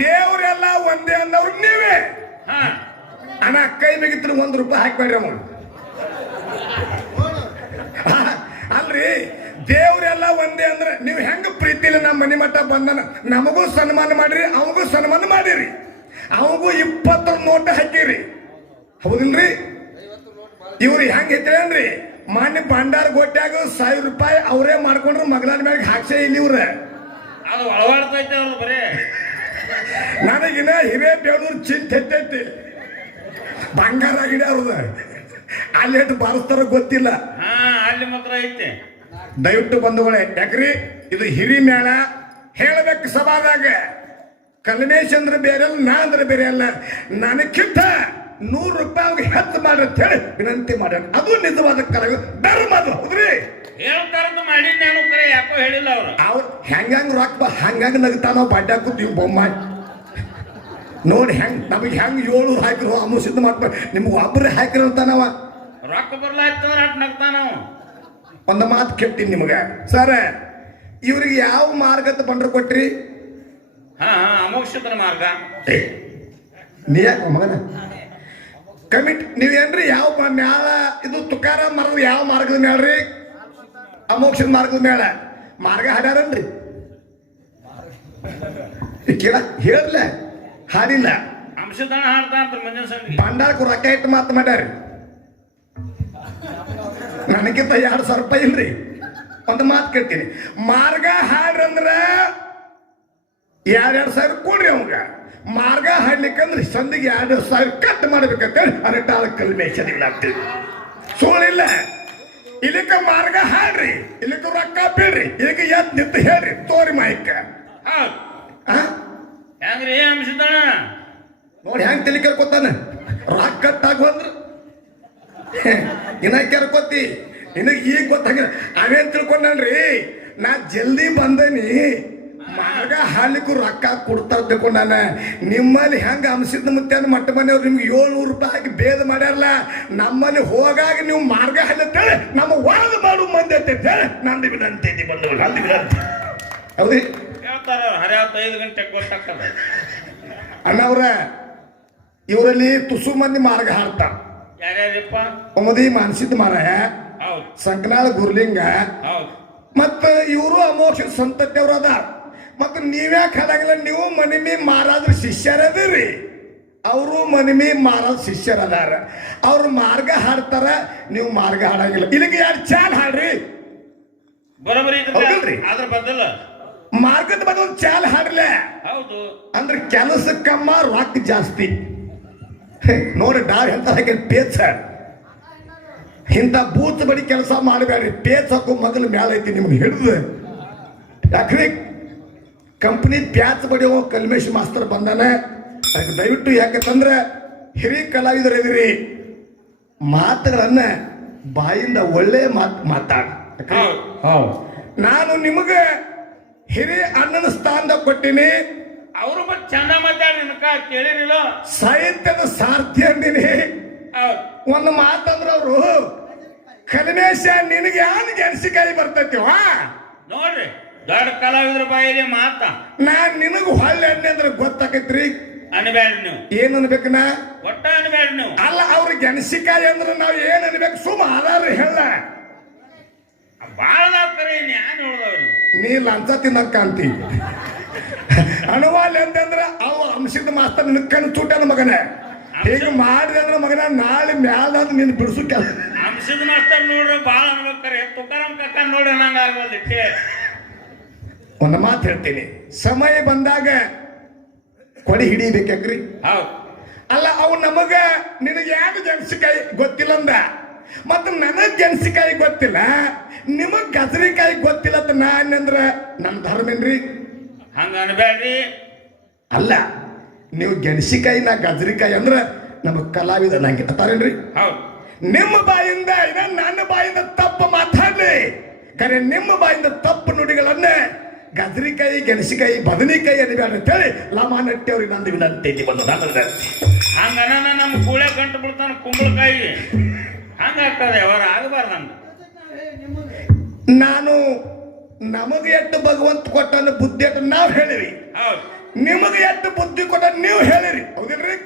ದೇವ್ರೆಲ್ಲ ಒಂದೇ ಅನ್ನವ್ರು ನೀವೇ. ಅಣ್ಣ ಕೈ ಮುಗಿತ್ರ ₹1 ಹಾಕ್ಬೇಡ್ರಿ ಅಮ್ಮ. ಅಲ್ರಿ ದೇವ್ರೆಲ್ಲ ಒಂದೇ ಅಂದ್ರೆ ನೀವು ಹೆಂಗ ಪ್ರೀತಿಲಿ ನಮ್ಮ ಮನೆ ಮಟ್ಟ ಬಂದನ ನಮಗೂ ಸನ್ಮಾನ ಮಾಡಿರಿ, ಅವಗೂ ಸನ್ಮಾನ ಮಾಡಿರಿ, ಅವಗೂ 20 ನೋಟ್ ಹಾಕಿರಿ, ಹೌದಿಲ್ರಿ? ಇವ್ರು ಹೆಂಗ ಐತ್ರೇನ್ರಿ ಮಾನ್ಯ ಭಂಡಾರ ಗೋಟ್ಯಾಗ ₹1000 ಅವರೇ ಮಾಡ್ಕೊಂಡ್ರು ಮಗಲಾದ ಮ್ಯಾಗ ಹಾಕ್ಸೇ ಇಲ್ಲಿ ಇವ್ರ. ನನಗಿನ ಹಿರೇಬೇಳೂರು ಚಿಂತೆ ಎತ್ತೈತಿ, ಬಂಗಾರ ಗಿಡ ಅವ್ರದ ಅಲ್ಲಿ ಎಷ್ಟು ಬಾರಿಸ್ತಾರ ಗೊತ್ತಿಲ್ಲ, ಅಲ್ಲಿ ಮಾತ್ರ ಐತೆ. ದಯವಿಟ್ಟು ಬಂಧುಗಳೇ, ಯಾಕ್ರಿ ಇದು ಹಿರಿ ಮೇಳ ಹೇಳಬೇಕು ಸಭಾದಾಗ. ಕಲ್ಮೇಶ್ ಅಂದ್ರೆ ಬೇರೆ ಅಲ್ಲ, ನಾ ಅಂದ್ರೆ ಬೇರೆ ಅಲ್ಲ. ನನಗಿಂತ ₹100 ಹೆಚ್ಚು ಮಾಡ್ರಿ ಅಂತ ಹೇಳಿ ವಿನಂತಿ ಮಾಡ್ಯಾರ. ಅದು ನಿಜವಾದ ಧರ್ಮ, ಅದು ಹೌದ್ರಿ. ಹೇಳ್ತಾರಂತ ಮಾಡಿ ನಾನು ಕರೆ ಯಾಕೋ ಹೇಳಿಲ್ಲ ಅವ್ರು ಹೆಂಗ ರೊಕ್ಕ ಹಂಗಾಗಿ ನಗ್ತಾನೋ ಬಡ್ಡ ಹಾಕುತ್ತೀವಿ ಬೊಮ್ಮ ನೋಡಿ. ಹೆಂಗ್ ನಮಗೆ ಹೆಂಗ್ 700 ಹಾಕಿರೋ ಅಮುಸಿದ್ ಮಾಡ್ಬೇಕು, ನಿಮ್ಗೆ ಒಬ್ಬರೇ ಹಾಕಿರೋ ಅಂತಾನವ. ರೊಕ್ಕ ಬರ್ಲಾಯ್ತಂದ್ರೆ ಅಟ್ ನಗ್ತಾನ. ಒಂದು ಮಾತು ಕೇಳ್ತೀನಿ ನಿಮಗೆ ಸರ್, ಇವ್ರಿಗೆ ಯಾವ ಮಾರ್ಗದ ಬಂಡ್ರು ಕೊಟ್ರಿ? ಅಮೋಕ್ಷದ ಮಾರ್ಗ. ನೀ ಯಾಕೆ ಮಗನ ಕಮಿಟಿ ನೀವೇನ್ರಿ ಯಾವ ಮ್ಯಾಲ ಇದು ತುಕಾರ ಮರದ ಯಾವ ಮಾರ್ಗದ ಮೇಳ್ರಿ? ಅಮೋಕ್ಷದ ಮಾರ್ಗದ ಮೇಳ ಮಾರ್ಗ ಹಾಡ್ಯಾರನ್ರಿ? ಕೇಳ ಹೇಳಲ್ಲ, ಹಾಡಿಲ್ಲ. ಅಂಶದಾನ ಹಾಡ್ತಾ ಅಂತ ಮುಂಜಾನೆ ಸಂಜೆ ಭಂಡಾರಕ್ಕೆ ರೊಕ್ಕ ಇಟ್ಟು ಮಾತು ಮಾಡ್ಯಾರಿ. ನನಗಿಂತ ₹2,000 ಇಲ್ರಿ. ಒಂದು ಮಾತು ಕೇಳ್ತೀನಿ, ಮಾರ್ಗ ಹಾಡ್ರಂದ್ರ 2,000 ಕೊಡ್ರಿ ಅವಂಗ. ಮಾರ್ಗ ಹಾಡ್ಲಿಕ್ಕಂದ್ರೆ ಸಂದಿಗೆ 2,000 ಕಟ್ ಮಾಡ್ಬೇಕಂತೇಳಿ ಅರಟಾಳ ಕಲ್ಮೇಶದಿಲ್ಲ ಸುಳ್ಳಿಲ್ಲ. ಇಲ್ಲಿಕ ಮಾರ್ಗ ಹಾಡ್ರಿ, ಇಲ್ಲಿಕ ರೊಕ್ಕ ಬೀಳ್ರಿ, ಇಲ್ಲಿಕ ಎತ್ ನಿಂತು ಹೇಳ್ರಿ ತೋರಿ ಮಾಹಿಕ ಹೆಂಗ್ರಿ ಅಂಶದಾನ ನೋಡಿ ಹೆಂಗ್ ತಲೆ ಕೆರ್ಕೋತಾನ. ರೊಕ್ಕ ಕಟ್ಟಾಗುವಂದ್ರ ಇನ್ನ ಕೆರ್ಕೋತಿ, ನಿನಗೆ ಈಗ ಗೊತ್ತಾಗ ಅವೇನ್ ತಿಳ್ಕೊಂಡ್ರಿ ನಾ ಜಲ್ದಿ ಬಂದನಿ ಮಾರ್ಗ ಹಾಲಿಕ್ಕೂ ರೊಕ್ಕ ಕೊಡ್ತಾ ತಿಳ್ಕೊಂಡಾನ. ನಿಮ್ಮಲ್ಲಿ ಹೆಂಗ ಅಂಶದ ಮುತ್ತೇನು ಮಟ್ಟ ಮನೆಯವ್ರು ನಿಮ್ಗೆ ₹700 ಹಾಕಿ ಭೇದ ಮಾಡ್ಯಾರಲ್ಲ, ನಮ್ಮಲ್ಲಿ ಹೋಗಾಗ ನೀವು ಮಾರ್ಗ ಹಾಲತ್ತೇಳಿ ನಮ್ಮ ವಾದ ಮಾಡು ಮಂದಿ ಅಂತ ಹೇಳಿ ನಂದು ವಿನಂತಿ ಐತಿ ಬಂದವರು. ನಂದು ವಿನಂತಿ ಹೌದ್ರಿ. ಹೇಳ್ತಾರ ಹರಿಯಾವತ್ತು 5 ಗಂಟೆಗೆ ಗೊತ್ತಾಗ್ತದ ಅಣ್ಣವ್ರ. ಇವರಲ್ಲಿ ತುಸು ಮಂದಿ ಮಾರ್ಗ ಹಾಡ್ತಾರ. ಯಾರ್ಯಾರಪ್ಪ? ಒಮ್ಮದಿ ಮಾನಸಿದ್ದ ಮಾರಾಯ, ಸಂಕನಾಳ ಗುರ್ಲಿಂಗ, ಮತ್ತ ಇವರು ಅಮೋಕ್ಷ ಸಂತತಿಯವ್ರು ಅದಾರ. ಮತ್ತ ನೀವ್ಯಾಕೆ ಹಾಡಾಗಿಲ್ಲ? ನೀವು ಮನಿಮಿ ಮಹಾರಾಜರ ಶಿಷ್ಯರದಿರಿ, ಅವರು ಮನಿಮಿ ಮಹಾರಾಜ ಶಿಷ್ಯರದಾರ. ಅವ್ರು ಮಾರ್ಗ ಹಾಡ್ತಾರ, ನೀವು ಮಾರ್ಗ ಹಾಡಾಗಿಲ್ಲ. ಇಲ್ಲಿಗೆ 2 ಚಾಲ್ ಹಾಡ್ರಿ ಬರೋಬರಿ ಅದ್ರ ಬದಲ ಮಾರ್ಗದ ಬದಲು ಚಾಲ್ ಹಾಡ್ಲ. ಹೌದು ಅಂದ್ರೆ ಕೆಲಸ ಕಮ್ಮ ರೊಕ್ಕ ಜಾಸ್ತಿ. ನೋಡಿ ಡಾರ್ ಎಂತ ಪೇಚ ಇಂಥ ಬೂತ್ ಬಡಿ ಕೆಲಸ ಮಾಡಬೇಡ್ರಿ. ಪೇಚ್ ಹಾಕೋ ಮೊದಲು ಮ್ಯಾಲ ಐತಿ ನಿಮ್ಗೆ ಹಿಡಿದು. ಯಾಕ್ರಿ ಕಂಪ್ನಿ ಪ್ಯಾಚ್ ಬಡಿ ಕಲ್ಮೇಶ್ ಮಾಸ್ತರ್ ಬಂದಾನ. ಅದಕ್ಕೆ ದಯವಿಟ್ಟು ಯಾಕಂದ್ರೆ ಹಿರಿ ಕಲಾವಿದರು ಇದ್ರಿ, ಮಾತುಗಳನ್ನ ಬಾಯಿಂದ ಒಳ್ಳೆ ಮಾತಾಡ. ನಾನು ನಿಮಗೆ ಹಿರಿ ಅಣ್ಣನ ಸ್ಥಾನದಾಗ ಕೊಟ್ಟಿನಿ. ಅವರು ಮತ್ತೆ ಚಂದ ಮಾತಾಡಿ ಕೇಳಿರಿಲ್ಲ. ಸಾಹಿತ್ಯದ ಸಾರ್ಥಿ ಅಂದಿನಿ. ಒಂದು ಮಾತಂದ್ರ ಅವರು ಕಲ್ಮೇಶ ನಿನಗೆ ಯಾನ್ ಗೆಣಸಿಕಾಯಿ ಬರ್ತೈತಿವ ನೋಡ್ರಿ, ದೊಡ್ಡ ಕಲಾವಿದ್ರ ಬಾಯಿಲೆ ಮಾತ. ನಾನ್ ನಿನಗ ಹೊಳ್ಳೆ ಅಣ್ಣೆ ಅಂದ್ರೆ ಗೊತ್ತಾಕೈತ್ರಿ. ಅನ್ಬೇಡ್ರಿ ನೀವು. ಏನ್ ಅನ್ಬೇಕು? ನಾ ಒಟ್ಟ ಅನ್ಬೇಡ್ರಿ ನೀವು. ಅಲ್ಲ, ಅವ್ರ ಗೆಣಸಿಕಾಯಿ ಅಂದ್ರೆ ನಾವ್ ಏನ್ ಅನ್ಬೇಕು? ಸುಮ್ಮ ಆಧಾರ ಹೇಳ. ಬಾಳ ಯಾನ್ ನೋಡ್ದವ್ರಿ ನೀ ಲಂಚ ತಿನ್ನಕ್ ಕಾಂತಿ ಅಣವಾಲ್ ಅಂತಂದ್ರ ಅವ ಅಂಶದ ಮಾಸ್ತರ್ ನಿನ್ಕಂಡು ಚೂಟನ ಮಗನ. ಹೀಗೆ ಮಾಡಿದೆ ಅಂದ್ರೆ ಮಗನ ನಾಳೆ ಮ್ಯಾಲ ನಿನ್ ಬಿಡಿಸು ಕೆಲಸ. ಅಂಶದ ಮಾಸ್ತರ್ ನೋಡ್ರಿ ಬಾಳ ಅನ್ಬೇಕ್ರೆ. ತುಕಾರಾಮ್ ಕಾಕ ನೋಡ್ರಿ ನಂಗ ಆಗಲ್ದಿಟ್ಟೆ. ಒಂದು ಮಾತು ಹೇಳ್ತೀನಿ, ಸಮಯ ಬಂದಾಗ ಕೊಡಿ ಹಿಡಿಬೇಕ್ರಿ. ಹೌದು. ಅಲ್ಲ, ಅವು ನಮಗ ನಿನಗೆ ಯಾಕೆ ಗೆಣಸಿಕಾಯಿ ಗೊತ್ತಿಲ್ಲ ಅಂದ, ಮತ್ತ ನನಗ್ ಗೆಣಸಿಕಾಯಿ ಗೊತ್ತಿಲ್ಲ, ನಿಮಗ್ ಗಜರಿಕಾಯಿ ಗೊತ್ತಿಲ್ಲ ಅಂತ ನಾನಂದ್ರ ನಮ್ ಧರ್ಮ ಏನ್ರಿ? ಹಂಗ ಅನ್ಬೇಡ್ರಿ. ಅಲ್ಲ, ನೀವು ಗೆಣಸಿಕಾಯಿ ನಾ ಗಜರಿಕಾಯಿ ಅಂದ್ರ ನಮಗ್ ಕಲಾವಿದ ನಂಗೆ ಅಂತಾರೇನ್ರಿ? ಹೌದು. ನಿಮ್ಮ ಬಾಯಿಂದ ನನ್ನ ಬಾಯಿಂದ ತಪ್ಪು ಮಾತಾಡ್ಲಿ, ಕರೆ ನಿಮ್ಮ ಬಾಯಿಂದ ತಪ್ಪು ನುಡಿಗಳನ್ನ ಗಜರಿಕಾಯಿ ಗೆಣಸಿಕಾಯಿ ಬದನೆಕಾಯಿ ಅನ್ಬೇಡ್ರಿ ಅಂತ ಹೇಳಿ ಲಮಾನಟ್ಟಿ ಅವ್ರಿಗೆ ನಂದು ವಿನಂತಿ ಐತಿ. ಬಂದು ಹಂಗ ನಮ್ಮ ಕೂಳೆ ಗಂಟು ಬಿಡ್ತಾನ ಕುಂಬಳಕಾಯಿ ಹಂಗ ಆಗ್ತದೆ. ಅವರ ಆಗಬಾರ್ದು. ನಾನು ನಮಗೆ ಎಷ್ಟು ಭಗವಂತ ಕೊಟ್ಟನ ಬುದ್ಧಿ ಅಂತ ನಾವು ಹೇಳಿರಿ, ಹೌದು. ನಿಮಗೆ ಎಷ್ಟು ಬುದ್ಧಿ ಕೊಟ್ಟ ನೀವು ಹೇಳಿರಿ, ಹೌದಿಲ್ರಿ?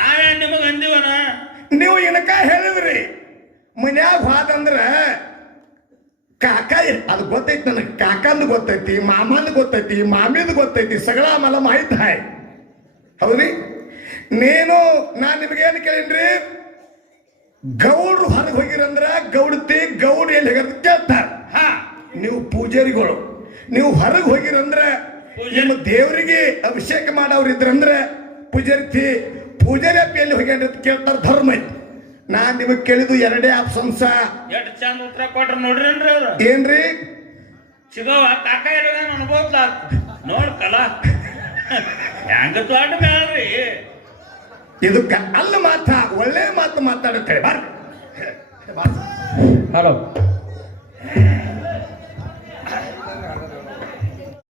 ನಾವೇನ್ ನಿಮಗ ಅಂದಿವನ? ನೀವು ಇನಕ ಹೇಳಿದ್ರಿ ಮನ್ಯಾಗ ಹೋದಂದ್ರ ಕಾಕ ಅದು ಗೊತ್ತೈತಿ ನನಗೆ, ಕಾಕಂದು ಗೊತ್ತೈತಿ, ಮಾಮಂದು ಗೊತ್ತೈತಿ, ಮಾಮಿಂದು ಗೊತ್ತೈತಿ, ಸಗಳ ಮಲ ಮಾಹಿತಿ ಹಾಯ್, ಹೌದ್ರಿ? ನಾನು ನಿಮಗೇನು ಕೇಳೀನ್ರಿ, ಗೌಡ್ರು ಹೊರಗೆ ಹೋಗಿರಂದ್ರ ಗೌಡತಿ ಗೌಡ್ ಎಲ್ಲಿ ಹೋಗ್ಯಾರ ಕೇಳ್ತಾರ. ಹಾ, ನೀವು ಪೂಜಾರಿಗಳು, ನೀವು ಹೊರಗೆ ಹೋಗಿರಂದ್ರ ನಿಮ್ಮ ದೇವರಿಗೆ ಅಭಿಷೇಕ ಮಾಡೋರು ಇದ್ರಂದ್ರೆ ಪೂಜಾರಿ ಅಪ್ಪ ಎಲ್ಲಿ ಹೋಗ್ಯಾರ ಅಂತ ಕೇಳ್ತಾರ. ಧರ್ಮ ಐತಿ. ನಾನ್ ನಿಮಗ್ ಕೇಳಿದ್ದು ಎರಡೇ ಆಪ್ಷನ್ಸ. ಎಷ್ಟು ಚಂದ ಉತ್ತರ ಕೊಟ್ರ ನೋಡ್ರೇನ್ರಿ ಅವ್ರು? ಏನ್ರಿ? ಸಿಗವ ಕಾಕ ಇರೋದ ಅನ್ಬೋದ್ಲ ನೋಡ್ ಕಲಾ ಹೆಂಗ ದೊಡ್ಡ ಮೇಳ್ರಿ. ಇದು ಅಲ್ಲ ಮಾತ, ಒಳ್ಳೆ ಮಾತು ಮಾತಾಡುತ್ತೇವೆ. ಹಲೋ